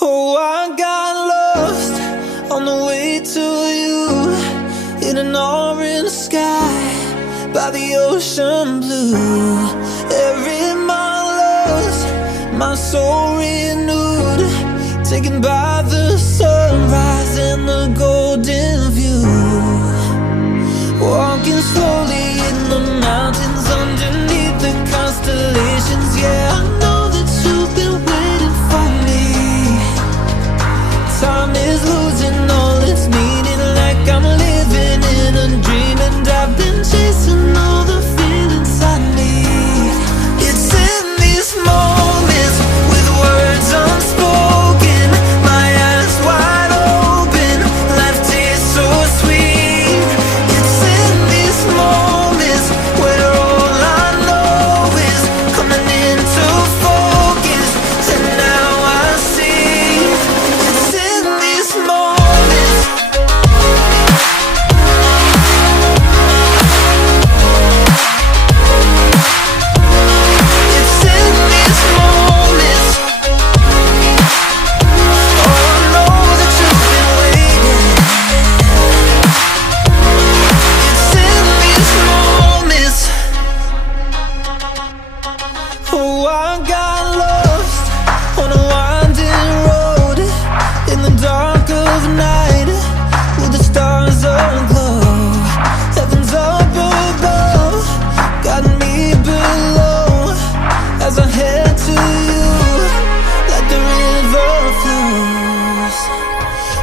Oh, I got lost on the way to you in an orange sky by the ocean blue. Every mile lost, my soul renewed, taken by the sunrise and the golden view. Walking slowly in the mountains underneath the constellations. Yeah, I know that you've been waiting for me. Time is losing all its meaning, like I'm living in a dream, and I've been chasing all the feelings I need. It's in these moments with words unspoken, my eyes wide open, life tastes so sweet. It's in these moments where all I know is coming into focus, and now I see. It's in these moments. It's in these moments. Oh, I know that you've been waiting. It's in these moments. Oh, I got lost on a winding road in the dark of night, with the stars aglow. Heaven's up above, got me below, as I head to you like the river flows.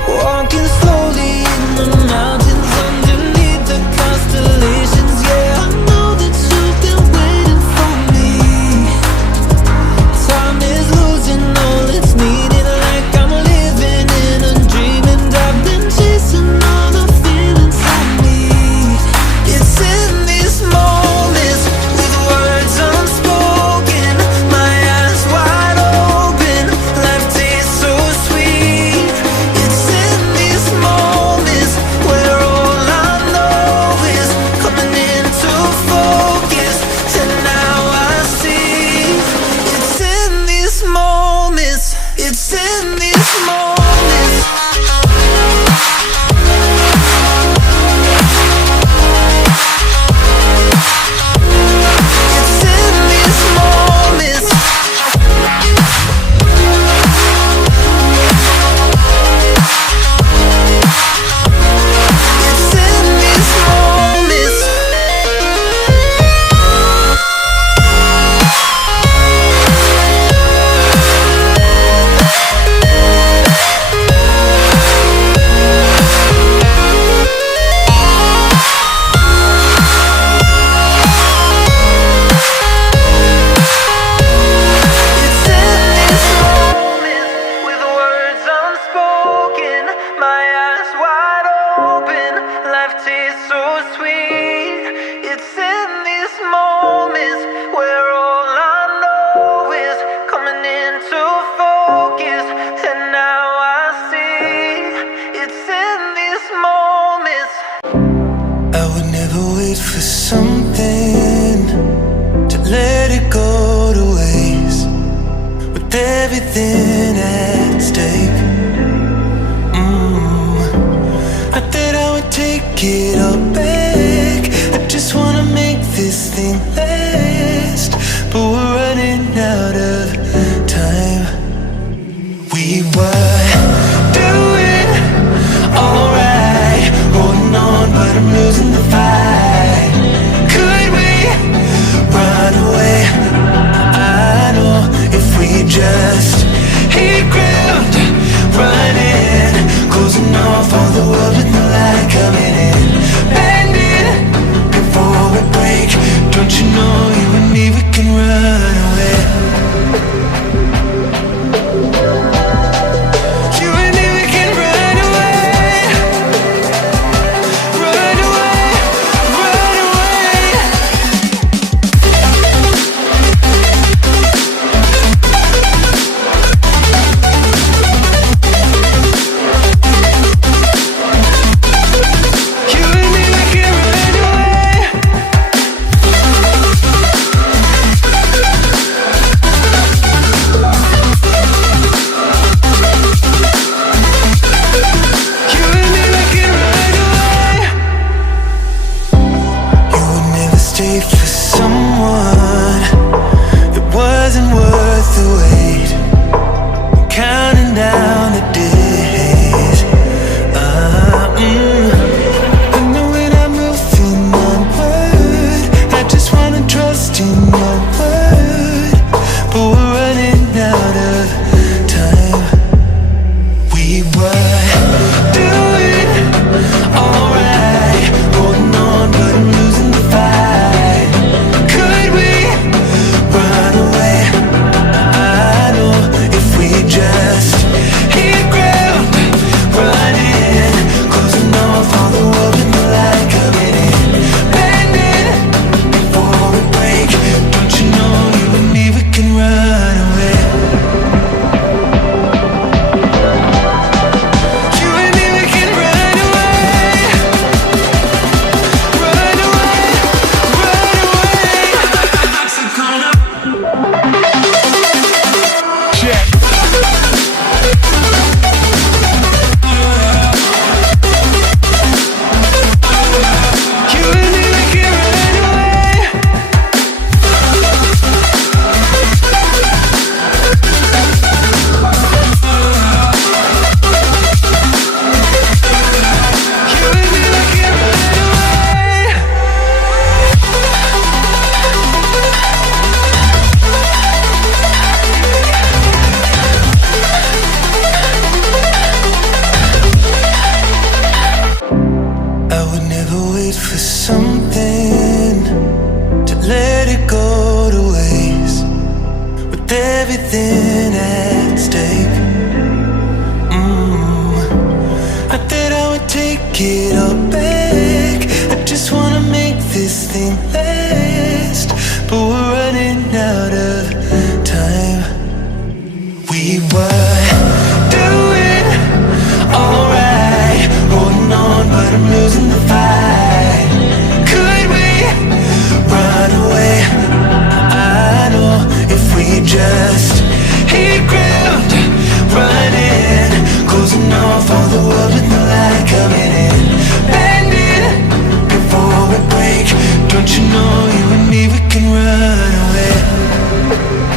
Walking slowly in the mountains underneath the constellations. Yeah, I know that you've been waiting for me. Time is losing all its meaning, like I'm living in a dream, and I've been chasing all the feelings I need. It's in these moments with words unspoken, my eyes wide open, life tastes so sweet. It's in these moments where all I know is coming into focus, and now I see. It's in these moments. It's in these moments. It's in these moments. It's in these moments. It's in these moments with words unspoken, my eyes wide open, life tastes so sweet. It's in these moments where all I know is coming into focus, and now I see. It's in these moments. I would never wait for something to let it go to waste, with everything at stake. Not that I would take it all back, I just wanna make this thing last, but we're running out of time. We were doing alright, holding on, but I'm losing the fight. Could we run away? I know if we just hit ground, running, closing off all the world with no light coming in, bending before we break. Don't you know, you and me, we can run away. You and me, we can run away. Run away, run away. hate ground, running, closing off all the world with no light coming in. Bending before we break. Don't you know you and me, we can run away.